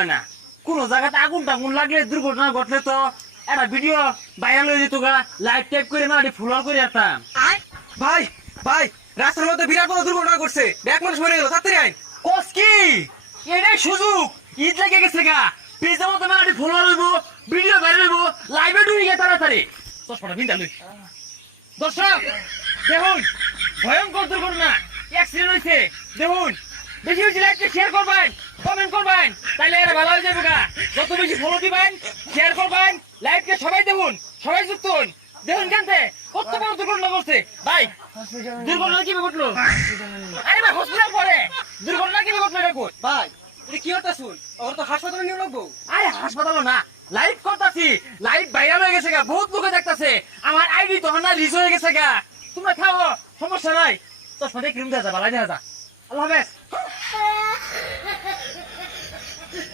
না কোন জায়গাতে আগুন টাগুন লাগলে দুর্ঘটনা ঘটলে তো একটা ভিডিও ভাইরাল হয়ে যেত গা, লাইভ টাইপ করে না ফুলার করে আসতাম। ভাই ভাই রাস্তার মধ্যে বিরাট বড় দুর্ঘটনা ঘটছে, এক মানুষ মরে গেল, তাড়াতাড়ি আয়। কস কি এটাই সুযোগ, ঈদ লেগে গেছে গা, পেজের মতো মেলাটি ফলোয়ার হইব, ভিডিও ভাইরাল হইব, লাইভে ঢুকে গিয়ে তাড়াতাড়ি চশমাটা ভিন্দা লই। দর্শক দেখুন, ভয়ঙ্কর দুর্ঘটনা, অ্যাক্সিডেন্ট হয়েছে। দেখুন, বেশি বেশি লাইভকে শেয়ার করবেন, কমেন্ট করবেন, তাইলে এরা ভালো হয়ে যাবে গা। যত বেশি ফলো দিবেন, শেয়ার করবেন, লাইভকে সবাই দেখুন, সবাই যুক্ত হন। দেখুন কেনতে কত বড় দুর্ঘটনা ঘটছে ভাই। দুর্ঘটনা কিভাবে ঘটলো? আরে ভাই হসপিটাল পরে দুর্ঘটনা কিভাবে ঘটলো এটা কই? ভাই এটা কি হতা শুন, ওর তো হাসপাতালে নিয়ে লাগবো। আরে হাসপাতাল না, লাইভ করতাছি, লাইভ ভাইরাল হয়ে গেছে গা, বহুত লোকে দেখতাছে, আমার আইডি তো না রিচ হয়ে গেছে গা। তোমরা খাও, সমস্যা নাই। চশমা দিয়ে ক্রিম দেওয়া যা, ভালো দেখা যা।